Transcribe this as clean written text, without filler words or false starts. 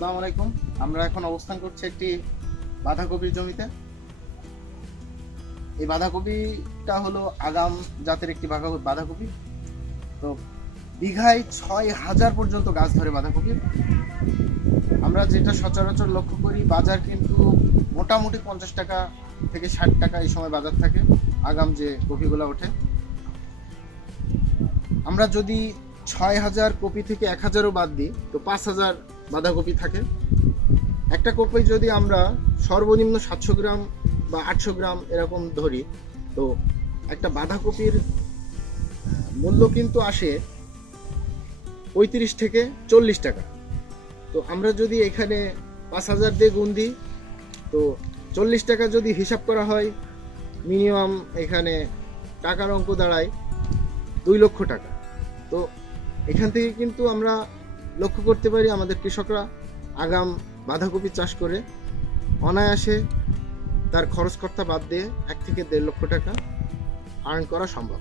আসসালামু আলাইকুম। আমরা এখন অবস্থান করছি একটি বাঁধাকপির জমিতে। এই বাঁধাকপিটা হলো আগাম জাতের একটি বাঁধাকপি। তো বিঘায় ৬,০০০ পর্যন্ত গাছ ধরে বাঁধাকপির। আমরা যেটা সচরাচর লক্ষ্য করি, বাজার কিন্তু মোটামুটি ৫০ টাকা থেকে ৬০ টাকা এই সময় বাজার থাকে আগাম যে কপিগুলো ওঠে। আমরা যদি ৬,০০০ কপি থেকে ১,০০০ও বাদ দিই, তো ৫,০০০ বাঁধাকপি থাকে। একটা কপি যদি আমরা সর্বনিম্ন ৭০০ গ্রাম বা ৮০০ গ্রাম এরকম ধরি, তো একটা বাঁধাকপির মূল্য কিন্তু আসে ৩৫ থেকে ৪০ টাকা। তো আমরা যদি এখানে ৫,০০০ দিয়ে গুণ দিই, তো ৪০ টাকা যদি হিসাব করা হয়, মিনিমাম এখানে টাকার অঙ্ক দাঁড়ায় ২ লক্ষ টাকা। তো এখান থেকে কিন্তু আমরা লক্ষ্য করতে পারি আমাদের কৃষকরা আগাম বাঁধাকপি চাষ করে অনায়াসে তার খরচ কর্তা বাদ দিয়ে ১ থেকে ১.৫ লক্ষ টাকা আর্ন করা সম্ভব।